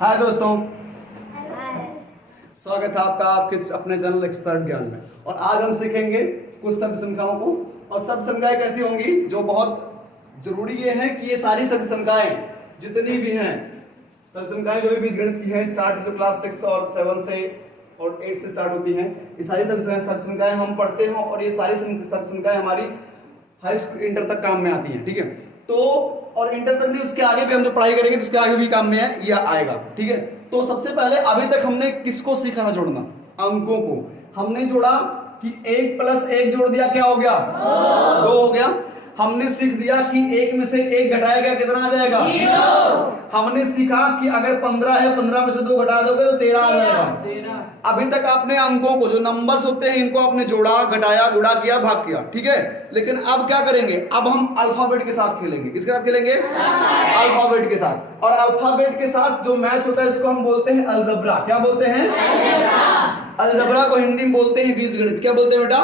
हाय दोस्तों, स्वागत है आपका आपके अपने चैनल एक्सपर्ट ज्ञान में। और आज हम सीखेंगे कुछ शब्द संख्याओं को। और शब्द संख्याएं कैसी होंगी, जो बहुत जरूरी ये है कि ये सारी शब्द संख्याएं जितनी भी हैं, शब्द संख्याएं जो भी बीजगणित की हैं, स्टार्ट जो क्लास 6 और 7 से और 8 से स्टार्ट होती हैं, ये सारी शब्द संख्याएं हम पढ़ते हैं और ये सारी शब्द संख्याएं हमारी हाई स्कूल इंटर तक काम में आती हैं। ठीक है, तो और इंटर तक नहीं, उसके आगे भी हम जो पढ़ाई करेंगे तो उसके आगे भी काम में है, यह आएगा। ठीक है, तो सबसे पहले अभी तक हमने किसको सीखा था जोड़ना? अंकों को। हमने जोड़ा कि 1 + 1 जोड़ दिया, क्या हो गया? 2 हो गया। हमने सीख दिया कि 1 में से 1 घटाया गया, कितना आ जाएगा? 0। हमने सीखा कि अगर 15 है, 15 में से 2 घटा दोगे तो 13 आ जाएगा। अभी तक आपने अंकों को, जो नंबर्स होते हैं, इनको आपने जोड़ा, घटाया, गुणा किया, भाग किया। ठीक है, लेकिन अब क्या करेंगे? अब हम अल्फाबेट के साथ खेलेंगे। किसके साथ खेलेंगे? अल्फाबेट के साथ। और अल्फाबेट के साथ जो मैथ होता है, इसको हम बोलते हैं अलजेब्रा। क्या बोलते हैं? अलजेब्रा को हिंदी में बोलते हैं बीजगणित। क्या बोलते हैं बेटा?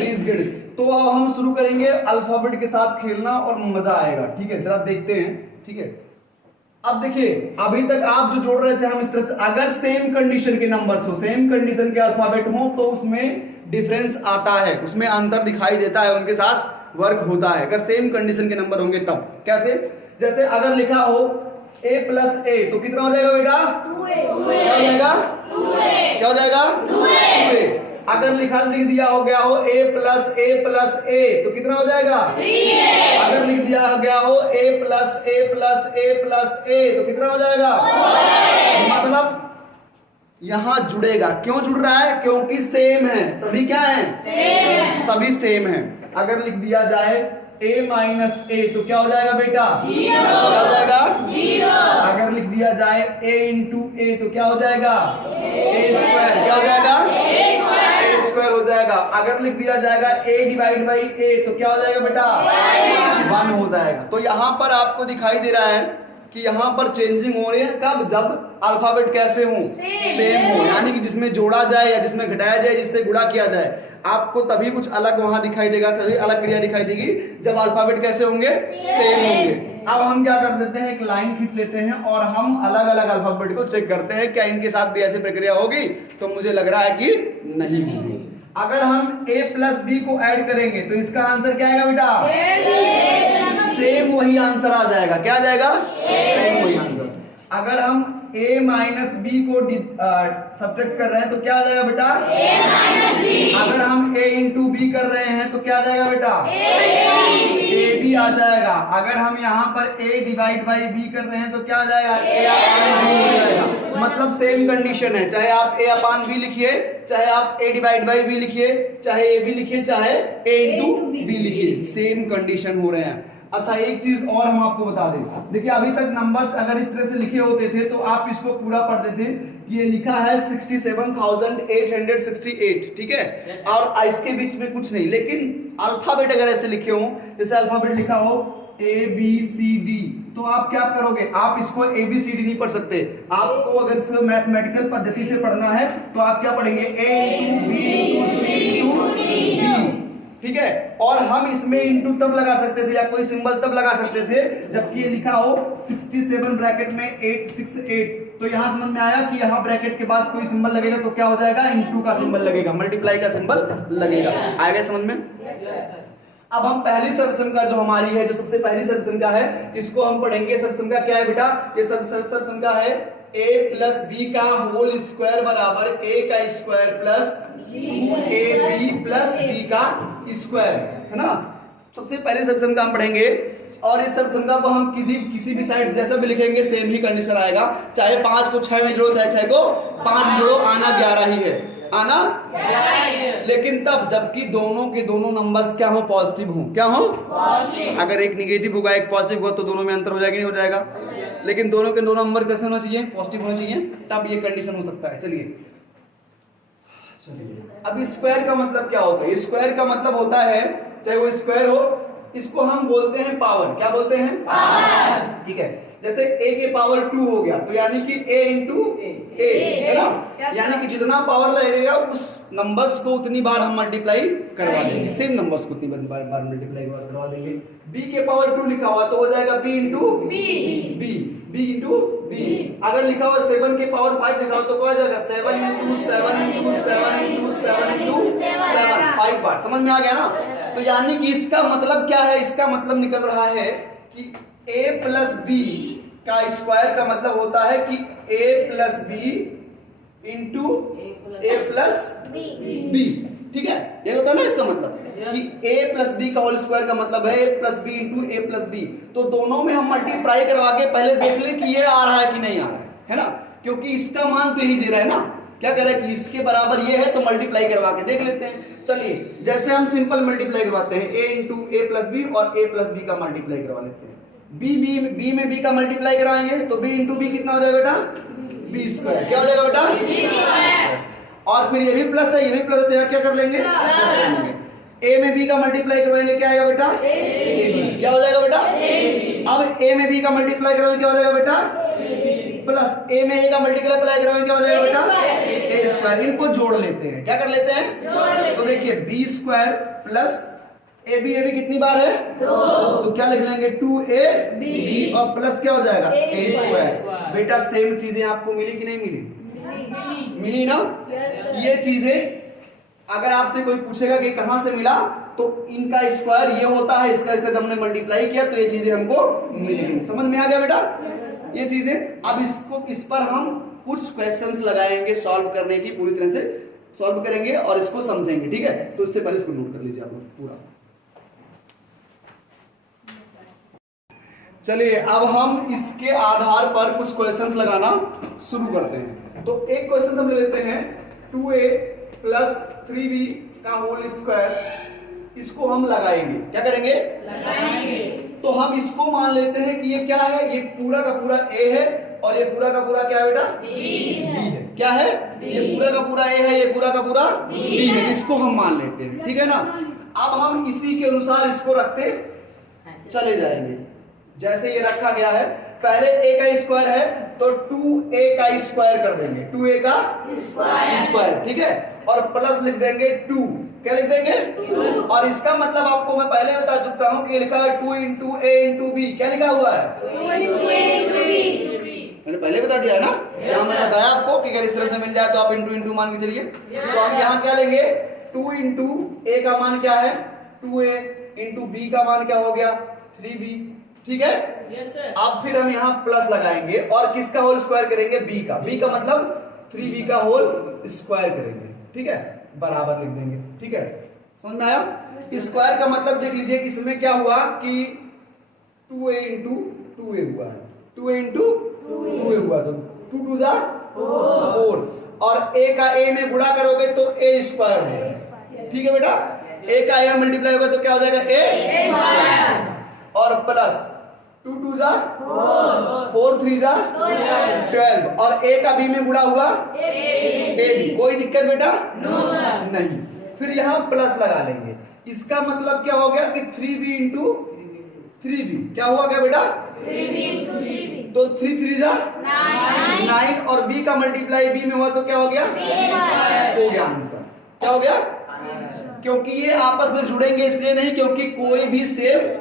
बीजगणित। तो अब हम शुरू करेंगे अल्फाबेट के साथ खेलना और मजा आएगा। ठीक है, जरा देखते हैं। ठीक है, अब देखिए, अभी तक आप जो जोड़ रहे थे हम इस तरह से, अगर सेम कंडीशन के नंबर्स हो, सेम कंडीशन के अल्फाबेट हो, तो उसमें डिफरेंस आता है, उसमें अंतर दिखाई देता है, उनके साथ वर्क होता है। अगर सेम कंडीशन के नंबर होंगे तब। कैसे? जैसे अगर लिखा हो a + a, तो कितना हो जाएगा बेटा? 2a। क्या हो जाएगा? 2a। क्या हो जाएगा? 2a। अगर लिख दिया हो गया हो a + a, तो कितना हो जाएगा? 3a। अगर लिख दिया गया हो a + a, तो कितना हो जाएगा? 4a। मतलब यहां जुड़ेगा। क्यों जुड़ रहा है? क्योंकि सेम है। सभी क्या है? सेम है। सभी सेम है। अगर लिख दिया जाए a - a, तो क्या हो जाएगा बेटा? 0। क्या हो जाएगा? 0। अगर लिख दिया जाए a × a, तो क्या हो जाएगा? a²। क्या हो जाएगा? a² हो जाएगा। अगर लिख दिया जाएगा a/a, तो क्या हो जाएगा बेटा? 1 हो जाएगा। तो यहाँ पर आपको दिखाई दे रहा है कि यहाँ पर चेंजिंग हो रही है। कब? जब अल्फाबेट कैसे हो? सेम हो, यानी कि जिसमें जोड़ा जाए या जिसमें घटाया जाए, जिससे गुणा किया जाए, आपको तभी कुछ अलग वहां दिखाई देगा, तभी अलग क्रिया दिखाई देगी, जब अल्फाबेट कैसे होंगे? सेम होंगे। अब हम क्या कर देते हैं, एक लाइन खींच लेते हैं और हम अलग अलग अल्फाबेट को चेक करते हैं, क्या इनके साथ भी ऐसी प्रक्रिया होगी? तो मुझे लग रहा है कि नहीं होगी। अगर हम a + b को ऐड करेंगे तो इसका आंसर क्या आएगा बेटा? सेम वही आंसर आ जाएगा। क्या आ जाएगा? सेम वही आंसर। अगर हम a - b को सब्ट्रैक्ट कर रहे हैं तो क्या आ जाएगा बेटा? a - b। अगर हम a × b कर रहे हैं तो क्या आ जाएगा बेटा? a आ जाएगा। अगर हम यहाँ पर a/b कर रहे हैं तो क्या आ जाएगा? a/b हो जाएगा। मतलब सेम कंडीशन है, चाहे आप a/b लिखिए, चाहे आप a/b लिखिए, चाहे ab लिखिए, चाहे a × b लिखिए, सेम कंडीशन हो रहे हैं। अच्छा, एक चीज और हम आपको बता दें। देखिए, अभी तक नंबर्स अगर इस तरह से लिखे होते थे तो आप इसको पूरा पढ़ते थे कि ये लिखा है 67,868। ठीक है, और इसके बीच में कुछ नहीं। लेकिन अल्फाबेट अगर ऐसे लिखे हो, जैसे अल्फाबेट लिखा हो ABCD, तो आप क्या करोगे? आप इसको ABCD नहीं पढ़ सकते। आपको अगर इसको मैथमेटिकल पद्धति से पढ़ना है तो आप क्या पढ़ेंगे? A × B × C × D। ठीक है, और हम इसमें इंटू तब लगा सकते थे या कोई सिंबल तब लगा सकते थे जबकि ये लिखा हो 67 ब्रैकेट में 868। तो यहां समझ में आया कि यहां ब्रैकेट के बाद कोई सिंबल लगेगा तो क्या हो जाएगा? इंटू का सिंबल लगेगा, मल्टीप्लाई का सिंबल लगेगा। आएगा समझ में? अब हम पहली शब्द संख्या जो हमारी है, जो सबसे पहली शब्द संख्या है, इसको हम पढ़ेंगे। शब्द संख्या क्या है बेटा? ये शब्द संख्या है a + b का होल स्क्वायर बराबर a² प्लस ab + b का स्क्वायर, है ना? सबसे पहले शब्द संख्या हम पढ़ेंगे और इस शब्द संख्या को हम किसी भी साइड जैसा भी लिखेंगे सेम ही कंडीशन आएगा। चाहे 5 को 6 में जोड़ो, चाहे 6 को 5 में जोड़ो, आना 11 ही है। आना 11 ही है। लेकिन तब जबकि दोनों के दोनों नंबर्स क्या हो? पॉजिटिव हो। क्या हो? पॉजिटिव। अगर एक निगेटिव होगा, एक पॉजिटिव होगा, तो दोनों में अंतर हो जाएगा, नहीं हो जाएगा? लेकिन दोनों के दोनों नंबर कैसे होना चाहिए? पॉजिटिव होना चाहिए, तब ये कंडीशन हो सकता है। चलिए, अब स्क्वायर का मतलब क्या होता है? स्क्वायर का मतलब होता है, चाहे वो स्क्वायर हो, इसको हम बोलते हैं पावर। क्या बोलते हैं? पावर। ठीक है, जैसे a के पावर 2 हो गया तो यानी कि a इंटू a है ना, यानी कि जितना पावर लगेगा उस नंबर्स को उतनी बार हम मल्टीप्लाई करवा देंगे, सेम नंबर्स को उतनी बार मल्टीप्लाई करवा देंगे। b के पावर 2 लिखा हुआ तो हो जाएगा b into b into b। अगर लिखा हुआ 7 के पावर 5 लिखा हो तो क्या हो जाएगा 7 इंटू 7 इंटू 7 इंटू 7 इंटू 7 5 बार। समझ में आ गया ना? तो यानी कि इसका मतलब क्या है, इसका मतलब निकल रहा है कि a प्लस बी का स्क्वायर का मतलब होता है कि a plus b into a plus b. ठीक है, ये होता है ना इसका मतलब कि a प्लस बी का होल स्क्वायर का मतलब है a plus b into a plus b. तो दोनों में हम मल्टीप्लाई करवा के पहले देख लें कि ये आ रहा है कि नहीं आ रहा है ना, क्योंकि इसका मान तो यही दे रहा है ना, क्या कह रहा है कि इसके बराबर ये है तो मल्टीप्लाई करवा के देख लेते हैं। चलिए जैसे हम सिंपल मल्टीप्लाई करवाते हैं a into a plus b और a प्लस बी का मल्टीप्लाई करवा लेते हैं। b में b का मल्टीप्लाई कराएंगे तो b इंटू बी कितना हो जाएगा बेटा b स्क्वायर। क्या हो जाएगा बेटा b स्क्वायर। और फिर ये भी प्लस है, ये भी प्लस है, क्या कर लेंगे a में b का मल्टीप्लाई करवाएंगे क्या आएगा बेटा ab। क्या हो जाएगा बेटा अब a में b का मल्टीप्लाई करवाएंगे क्या हो जाएगा बेटा प्लस a में a का मल्टीप्लाई करवाएंगे क्या हो जाएगा बेटा a स्क्वायर। इनको जोड़ लेते हैं, क्या कर लेते हैं तो देखिए b square plus a b कितनी बार है 2, तो क्या लिख लेंगे 2ab और प्लस क्या हो जाएगा a स्क्वायर। बेटा सेम चीजें आपको मिली कि नहीं मिली? मिली ना? ये चीजें अगर आपसे कोई पूछेगा कि कहां से मिला तो इनका स्क्वायर ये होता है, इसका जब हमने मल्टीप्लाई किया तो ये चीजें हमको मिलेंगी। समझ में आ गया बेटा ये चीजें? अब इसको इस पर हम कुछ क्वेश्चंस लगाएंगे सॉल्व करने की, पूरी तरह से सॉल्व करेंगे और इसको समझेंगे। ठीक है, तो इससे पहले इसको नोट कर लीजिए आप लोग पूरा। चलिए अब हम इसके आधार पर कुछ क्वेश्चंस लगाना शुरू करते हैं। तो एक क्वेश्चन हम ले लेते हैं 2a प्लस 3b का होल स्क्वायर, इसको हम लगाएंगे। क्या करेंगे? लगाएंगे। तो हम इसको मान लेते हैं कि ये क्या है, ये पूरा का पूरा a है और ये पूरा का पूरा क्या है बेटा b है। क्या है? ये पूरा का पूरा a है, ये पूरा का पूरा b है, इसको हम मान लेते हैं। ठीक है ना? अब हम इसी के अनुसार इसको रखते चले जाएंगे। जैसे ये रखा गया है, पहले a का स्क्वायर है तो 2a का स्क्वायर कर देंगे, 2a का स्क्वायर। ठीक है, और प्लस लिख देंगे 2। क्या लिख देंगे 2। और इसका मतलब आपको मैं पहले बता चुका हूं कि लिखा है 2 इंटू a इंटू b। क्या लिखा हुआ है 2 इंटू a इंटू b। मैंने पहले बता दिया है ना, यहाँ मैंने बताया आपको कि अगर इस तरह से मिल जाए तो आप इंटू इंटू मान के चलिए। तो हम यहाँ क्या लेंगे 2 इंटू a का मान क्या है 2a इंटू b का मान क्या हो गया 3b। ठीक है, अब फिर हम यहाँ प्लस लगाएंगे और किसका होल स्क्वायर करेंगे b का मतलब 3b का होल स्क्वायर करेंगे। ठीक है, बराबर लिख देंगे। ठीक है, समझ में आया? स्क्वायर का मतलब देख लीजिए इसमें क्या हुआ कि 2a इंटू 2a हुआ है, 2a इंटू 2a हुआ तो 2 2 जा 4 और a का a में गुणा करोगे तो a स्क्वायर होगा। ठीक है बेटा, a का a में मल्टीप्लाई होगा तो क्या हो जाएगा a स्क्वायर और प्लस 2 2 जा 4 3 जा 12 और a का b में गुणा हुआ a। कोई दिक्कत बेटा नहीं। फिर यहाँ प्लस लगा लेंगे, इसका मतलब क्या हो गया कि 3b इंटू 3b। क्या हुआ क्या बेटा 3b इंटू 3b, तो 3 3 जा 9 और b का मल्टीप्लाई b में हुआ तो क्या हो गया हो गया आंसर। क्या हो गया? क्योंकि ये आपस में जुड़ेंगे इसलिए नहीं, क्योंकि कोई भी सेम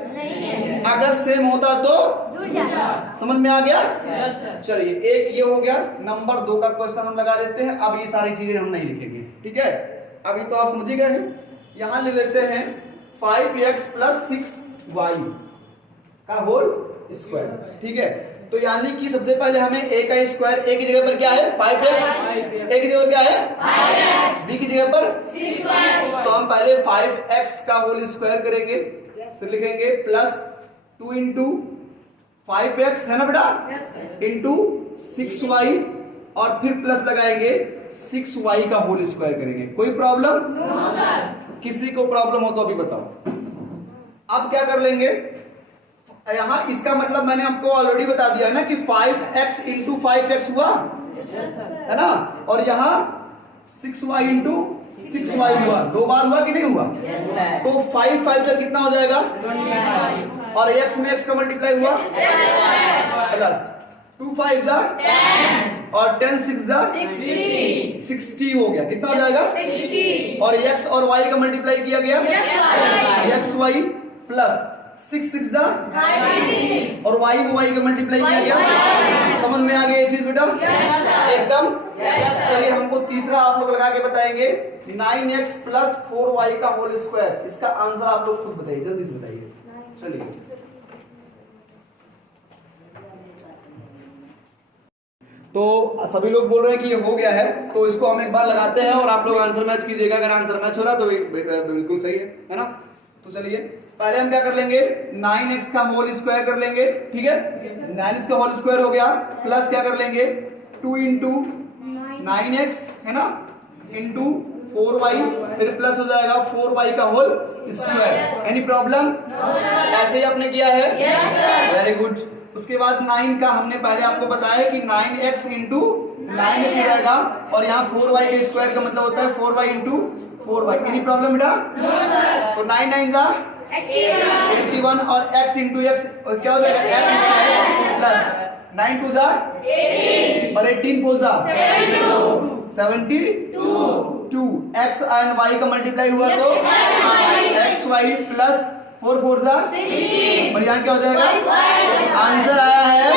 अगर सेम होता तो जुड़ जाता। समझ में आ गया? चलिए एक ये हो गया। नंबर 2 का क्वेश्चन हम लगा देते हैं। अब ये सारी चीजें हम नहीं लिखेंगे। ठीक है, अभी तो आप समझ गए हैं। यहां ले लेते हैं 5x प्लस 6y का होल स्क्वायर। ठीक है, तो यानी कि सबसे पहले हमें a का स्क्वायर, a की जगह पर क्या है 5x, a की जगह पर क्या है 5x, b की जगह पर 6y। तो हम पहले 5x का होल स्क्वायर करेंगे, फिर लिखेंगे प्लस 2 इंटू 5x है ना बेटा इंटू 6y और फिर प्लस लगाएंगे 6y का होल स्क्वायर करेंगे। कोई प्रॉब्लम? किसी को प्रॉब्लम हो तो अभी बताओ। अब क्या कर लेंगे, यहां इसका मतलब मैंने आपको ऑलरेडी बता दिया है ना कि 5x इंटू 5x हुआ है ना, और यहां 6y इंटू 6y हुआ, 2 बार हुआ कि नहीं हुआ? तो 5 5 का कितना हो जाएगा और x में x का मल्टीप्लाई हुआ प्लस 2 5 जा 10 और 10 6 जा 60 हो गया। कितना हो जाएगा 60 और x और y का मल्टीप्लाई किया गया x y प्लस 6 6 जा 36 और y में y का मल्टीप्लाई किया गया। समझ में आ गया ये चीज बेटा एकदम। चलिए हमको तीसरा आप लोग लगा के बताएंगे 9x प्लस 4y का होल स्क्वायर। इसका आंसर आप लोग खुद बताइए, जल्दी से बताइए। चलिए तो सभी लोग बोल रहे हैं कि ये हो गया है, तो इसको हम एक बार लगाते हैं और आप लोग आंसर मैच कीजिएगा। अगर आंसर मैच हो रहा तो बिल्कुल सही है ना। तो चलिए पहले हम क्या कर लेंगे 9x का होल स्क्वायर कर लेंगे, ठीक है। 9x का होल स्क्वायर हो गया प्लस क्या कर लेंगे 2 इंटू 9x है ना इंटू 4y, फिर प्लस हो जाएगा 4y का होल स्क्वायर। Any problem? ऐसे ही आपने किया है, वेरी गुड। उसके बाद 9 का हमने पहले आपको बताया कि 9x इंटू 9x हो जाएगा और यहाँ 4y का स्क्वायर का मतलब होता है 4y into 4y। Any problem बेटा? तो 9 9 जा 81 और x इंटू x क्या हो जाएगा x स्क्वायर प्लस 9 2 जा 18 और 18 4 जा 72 x एंड y का मल्टीप्लाई हुआ तो x y प्लस 4 4 जा 16 और यहाँ क्या हो जाएगा आंसर आया है,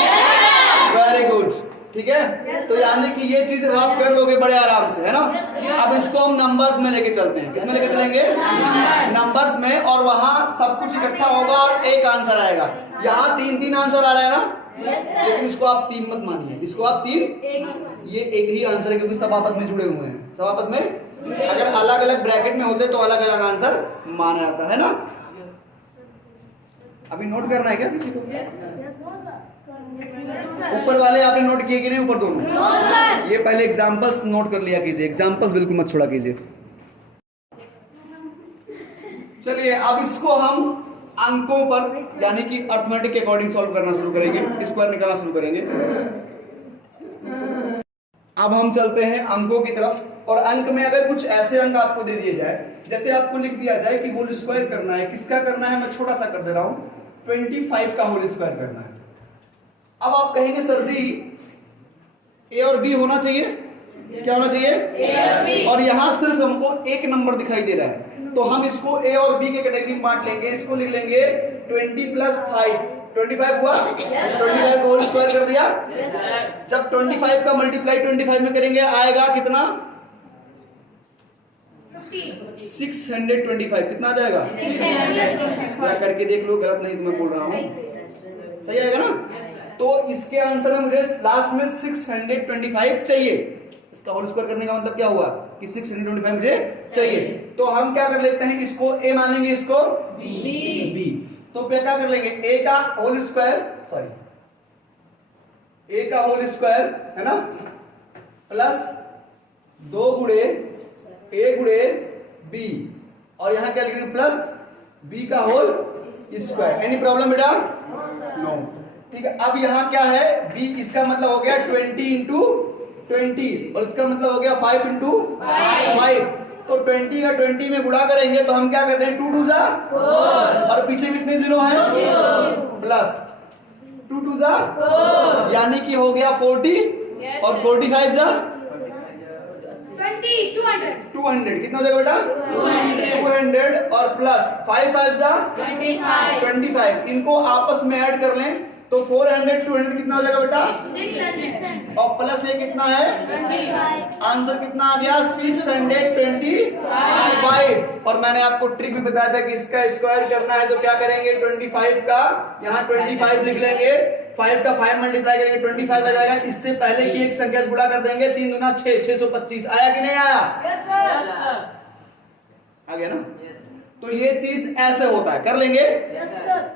वेरी गुड, ठीक है। तो यानी कि ये चीज आप कर लोगे बड़े आराम से, है ना। अब इसको हम नंबर्स में लेके चलते हैं। किसमें लेके चलेंगे? नंबर्स में, और वहां सब कुछ इकट्ठा होगा और एक आंसर आएगा। यहाँ 3 आंसर आ रहा है ना, लेकिन इसको आप 3 मत मानिए, इसको आप 3, ये एक ही आंसर है क्योंकि सब आपस में जुड़े हुए हैं, सब आपस में। अगर अलग अलग ब्रैकेट में होते तो अलग अलग आंसर माना जाता है ना। अभी नोट करना है क्या किसी को? ऊपर वाले आपने नोट किए कि नहीं? ऊपर दोनों ये पहले एग्जांपल्स नोट कर लिया कीजिए, एग्जांपल्स बिल्कुल मत छोड़ा कीजिए। चलिए अब इसको हम अंकों पर यानी कि अर्थमेटिक के अकॉर्डिंग सॉल्व करना शुरू करेंगे, स्क्वायर निकालना शुरू करेंगे। अब हम चलते हैं अंकों की तरफ, और अंक में अगर कुछ ऐसे अंक आपको दे दिए जाए, जैसे आपको लिख दिया जाए कि होल स्क्वायर करना है, किसका करना है मैं छोटा सा कर दे रहा हूं, 25 का होल स्क्वायर करना है। अब आप कहेंगे सर जी ए और बी होना चाहिए, क्या होना चाहिए ए और बी, और यहां सिर्फ हमको एक नंबर दिखाई दे रहा है, तो हम इसको ए और बी के कैटेगरी में बांट लेंगे। इसको लिख लेंगे 20 प्लस 5, 25 हुआ, 25 को होल स्क्वायर कर दिया। जब 25 का मल्टीप्लाई 25 में करेंगे आएगा कितना 625। कितना आ जाएगा? क्या करके देख लो, गलत नहीं तो मैं बोल रहा हूँ, सही आएगा ना। तो इसके आंसर में मुझे लास्ट में 625 चाहिए। इसका होल स्क्वायर करने का मतलब क्या हुआ कि 625 मुझे चाहिए। तो हम क्या कर लेते हैं, इसको ए मानेंगे, इसको बी। तो क्या कर लेंगे ए का होल स्क्वायर, सॉरी ए का होल स्क्वायर है ना प्लस 2 गुणे ए गुणे बी, और यहां क्या लिखेंगे प्लस बी का होल स्क्वायर। एनी प्रॉब्लम बेटा? नो, ठीक है। अब यहाँ क्या है बी, इसका मतलब हो गया 20 इंटू 20 और इसका मतलब हो गया 5 इंटू 5। तो 20 का 20 में गुणा करेंगे तो हम क्या कर रहे हैं 2 2 जा 4 और पीछे कितने जीरो हैं प्लस 2 2 जा 4, यानी कि हो गया 40 और 45 जा 200। कितना हो जाएगा बेटा 200 और प्लस 5 5 जा 25। इनको आपस में ऐड कर लें तो 400 200 कितना हो जाएगा बेटा 600 और प्लस ये कितना है 25। आंसर कितना आ गया 625। और मैंने आपको ट्रिक भी बताया था कि इसका स्क्वायर करना है तो क्या करेंगे 25 का यहाँ 25 लिख लेंगे, 5 का 5 मल्टीप्लाई करेंगे 25 आ जाएगा। इससे पहले की एक संख्या से गुणा कर देंगे, 3 दूना 6, 625 आया कि नहीं आया? आ गया ना। तो ये चीज ऐसे होता है, कर लेंगे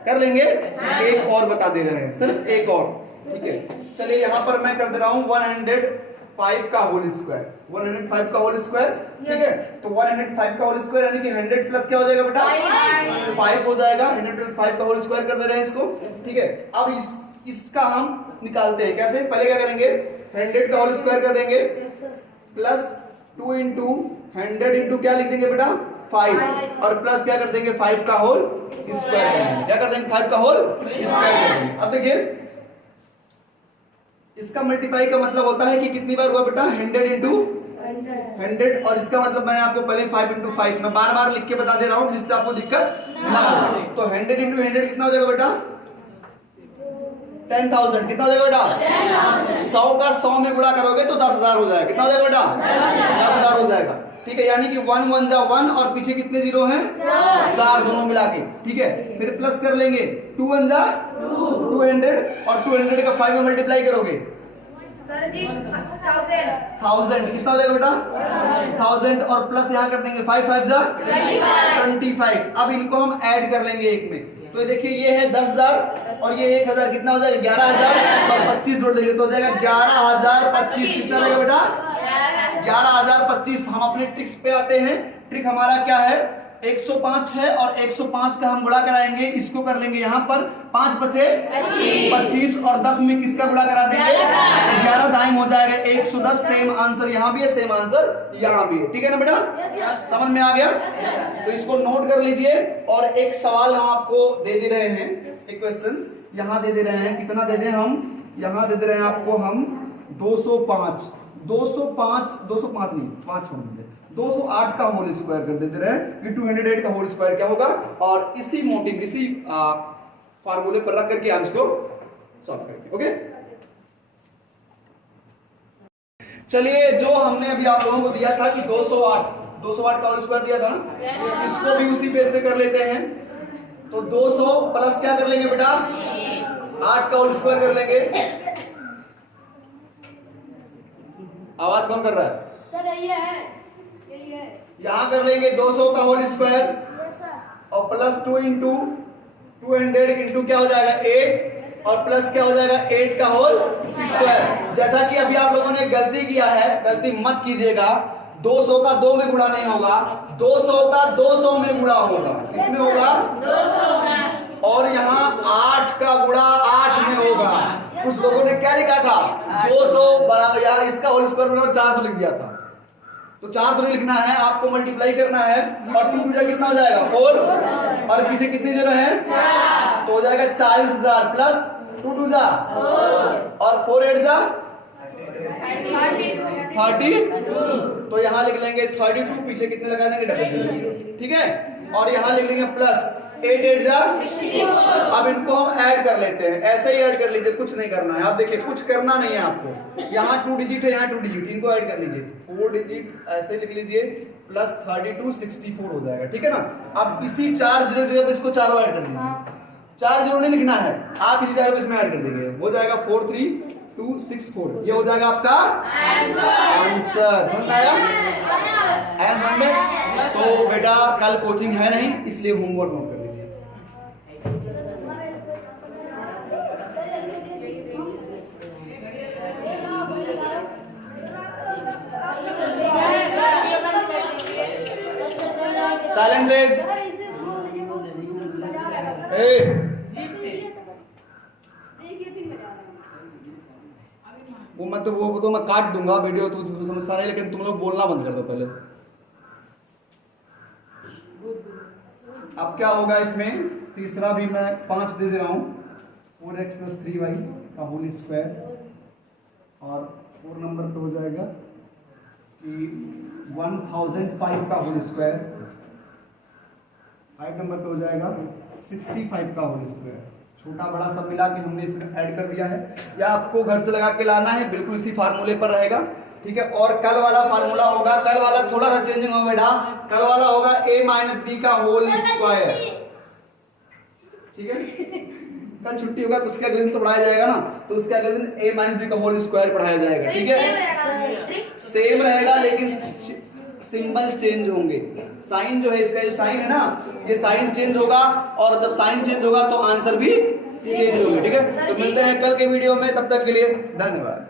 कर लेंगे। एक और बता दे रहे हैं, सिर्फ एक और, ठीक है। चलिए यहाँ पर मैं कर दे रहा हूँ 105 का होल स्क्वायर, 105 का होल स्क्वायर, ठीक है। तो 105 का होल स्क्वायर यानी कि 100 प्लस क्या हो जाएगा बेटा 5 हो जाएगा। 100 प्लस 5 का होल स्क्वायर कर दे रहे हैं इसको, ठीक है। अब इसका हम निकालते हैं कैसे, पहले क्या करेंगे 100 का होल स्क्वायर कर देंगे प्लस 2 इंटू 100 इंटू क्या लिख देंगे बेटा 5 और प्लस क्या कर देंगे 5 का होल स्क्वायर, क्या कर देंगे 5 का होल स्क्वायर। अब देखिए इसका मल्टीप्लाई का मतलब होता है कि कितनी बार हुआ बेटा 100 इंटू 100, और इसका मतलब मैंने आपको पहले 5 इंटू 5 मैं बार बार लिख के बता दे रहा हूं जिससे आपको दिक्कत ना हो। तो 100 इंटू 100 कितना हो जाएगा बेटा 10,000, कितना हो जाएगा बेटा 100 का 100 में गुणा करोगे तो 10,000 हो जाएगा, कितना हो जाएगा बेटा 10,000 हो जाएगा। ठीक है, यानी कि 1 1 जा 1 और पीछे कितने जीरो हैं 4 दोनों मिला के। ठीक है, फिर प्लस कर लेंगे 2 1 जा 200 और 200 का 5 में मल्टीप्लाई करोगे सर जी 1000, कितना हो जाएगा बेटा 1000 और प्लस यहाँ कर देंगे 5 5 जा 25। अब इनको हम ऐड कर लेंगे एक में, तो देखिए ये है 10,000 और ये 1,000, कितना हो जाएगा 11,000 और 25 जोड़ लेंगे तो हो जाएगा 11,025। कितना रहेगा बेटा 11,025। हम अपने ट्रिक्स पे आते हैं। ट्रिक हमारा क्या है 105 है और 105 का हम गुणा कराएंगे, इसको कर लेंगे यहाँ पर 5 बचे 25 और 10 में किसका गुणा करा देंगे 11 टाइम हो जाएगा 110। सेम आंसर यहाँ भी है, सेम आंसर यहाँ भी है। ठीक है ना बेटा, समझ में आ गया? तो इसको नोट कर लीजिए। और एक सवाल हम आपको दे दे रहे हैं, एक क्वेश्चंस यहाँ दे दे रहे हैं, कितना दे दें हम, यहाँ दे दे रहे हैं आपको हम 205 नहीं 5 छोड़ दीजिए 208 का होल स्क्वायर कर देते रहे कि 208 का होल स्क्वायर क्या होगा। और इसी मोटिव इसी फार्मूले पर रख करके आप इसको सॉल्व करेंगे। ओके, चलिए जो हमने अभी आप लोगों को दिया था कि 208 का होल स्क्वायर दिया था ना, इसको भी उसी बेस पे कर लेते हैं। तो 200 प्लस क्या कर लेंगे बेटा 8 का होल स्क्वायर कर लेंगे। आवाज कौन कर रहा है सर? यही है यहां कर लेंगे 200 का होल स्क्वायर और प्लस 2 इंटू 200 इंटू क्या हो जाएगा 8 और प्लस क्या हो जाएगा 8 का होल स्क्वायर। जैसा कि अभी आप लोगों ने गलती किया है, गलती मत कीजिएगा। 200 का 2 में गुणा नहीं होगा, 200 का 200 में गुणा होगा। किसमें होगा 200 में। और यहाँ 8 का गुणा 8 में होगा। कुछ लोगों ने क्या लिखा था 200 बराबर, यहाँ इसका होल स्क्वायर बराबर 400 लिख दिया था। तो 400 लिखना है, आपको मल्टीप्लाई करना है और 2 2 कितना हो जाएगा 4 और पीछे कितने जीरो हैं 4, तो हो जाएगा 40,000 प्लस 2 2 जा और 4 8 जा 30। तो यहाँ लिख लेंगे 32, पीछे कितने लगा देंगे डबल। ठीक है, और यहाँ लिख लेंगे प्लस 8 8 जा। अब इनको हम ऐड कर लेते हैं, ऐसे ही ऐड कर लीजिए, कुछ नहीं करना है। आप देखिए कुछ करना नहीं है आपको, यहाँ 2 डिजिट है, यहाँ 2 डिजिट, इनको ऐड कर लीजिए 4 डिजिट ऐसे लिख लीजिए प्लस 32 64 हो जाएगा। ठीक है ना, अब इसी 4 जीरो जगह पे इसको चारों ऐड कर दीजिए। 4 जीरो नहीं लिखना है, आप इसी चारों को इसमें ऐड कर देंगे, हो जाएगा 43264। ये हो जाएगा आपका आंसर। समझ आया? समझ में? तो बेटा कल कोचिंग है नहीं, इसलिए होमवर्क नोट कर लीजिए। Silent please. वो तो मैं काट दूंगा वीडियो, तो समझता नहीं, लेकिन तुम लोग बोलना बंद कर दो पहले। अब क्या होगा इसमें, तीसरा भी मैं 5 दे रहा हूं 4x + 3y का होल स्क्वायर, और 4 नंबर पे हो जाएगा कि 1005 का होल स्क्वायर, 5 नंबर पे हो जाएगा 65 का होल स्क्वायर। छोटा बड़ा सब मिला के हमने इसमें ऐड कर दिया है, या आपको घर से लगा के लाना है, बिल्कुल इसी फार्मूले पर रहेगा। ठीक है, और कल वाला फार्मूला होगा, कल वाला थोड़ा सा चेंजिंग होगा बेटा, कल वाला होगा a - b का होल स्क्वायर। ठीक है, कल छुट्टी होगा तो उसके अगले दिन तो पढ़ाया जाएगा ना, तो उसके अगले दिन a - b का होल स्क्वायर पढ़ाया जाएगा। ठीक है, सेम रहेगा लेकिन सिंबल चेंज होंगे। साइन जो है इसका, जो साइन है ना, ये साइन चेंज होगा, और जब साइन चेंज होगा तो आंसर भी चेंज होंगे। ठीक है, तो मिलते हैं कल के वीडियो में, तब तक के लिए धन्यवाद।